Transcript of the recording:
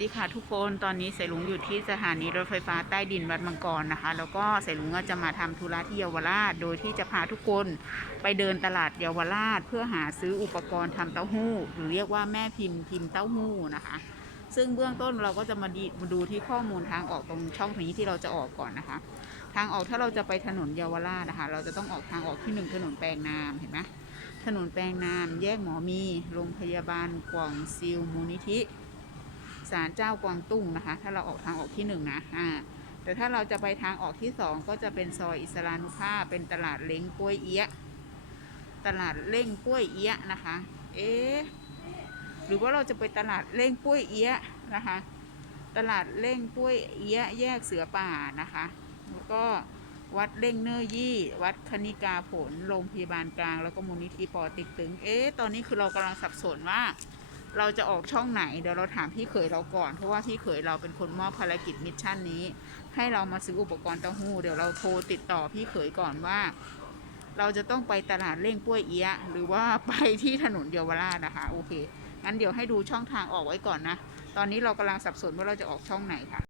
ดีค่ะทุกคนตอนนี้เสลุงอยู่ที่สถานีรถไฟฟ้าใต้ดินวัดมังกรนะคะ แล้วก็เสลุงก็จะมาทำธุระที่เยาวราช โดยที่จะพาทุกคนไปเดินตลาดเยาวราช เพื่อหาซื้ออุปกรณ์ทำเต้าหู้ หรือเรียกว่าแม่พิมพ์พิมพ์เต้าหู้นะคะ ซึ่งเบื้องต้นเราก็จะมาดีมาดูที่ข้อมูลทางออกตรงช่องนี้ที่เราจะออกก่อนนะคะ ทางออกถ้าเราจะไปถนนเยาวราชนะคะ เราจะต้องออกทางออกที่หนึ่งถนนแปลงนามเห็นไหมถนนแปลงนามแยกหมอมีโรงพยาบาลกว่างซิลมูลนิธิ ศาลเจ้ากวางตุ้งนะคะ ถ้าเราออกทางออกที่หนึ่งนะอ่าแต่ถ้าเราจะไปทางออกที่สองก็จะเป็นซอยอิสลานุภาพเป็นตลาดเล้งกล้วยเอี้ยตลาดเล่งกล้วยเอี้ยนะคะ เอ๊หรือว่าเราจะไปตลาดเล่งกล้วยเอี้ยนะคะ ตลาดเล่งกล้วยเอี้ยแยกเสือป่านะคะ แล้วก็วัดเล่งเนอร์ยี่ วัดคณิกาผล โรงพยาบาลกลาง แล้วก็มูลนิธิปอติกตึง เอ๊ะ ตอนนี้คือเรากำลังสับสนว่า เราจะออกช่องไหนเดี๋ยวเราถามพี่เขยเราก่อน เพราะว่าพี่เขยเราเป็นคนมอบภารกิจมิชชั่นนี้ ให้เรามาซื้ออุปกรณ์เต้าหู้เดี๋ยวเราโทรติดต่อพี่เขยก่อนว่า เราจะต้องไปตลาดเล่งป้วยเอี้ยะหรือว่าไปที่ถนนเยาวราชนะคะโอเคงั้นเดี๋ยวให้ดูช่องทางออกไว้ก่อนนะ ตอนนี้เรากำลังสับสนว่าเราจะออกช่องไหนค่ะ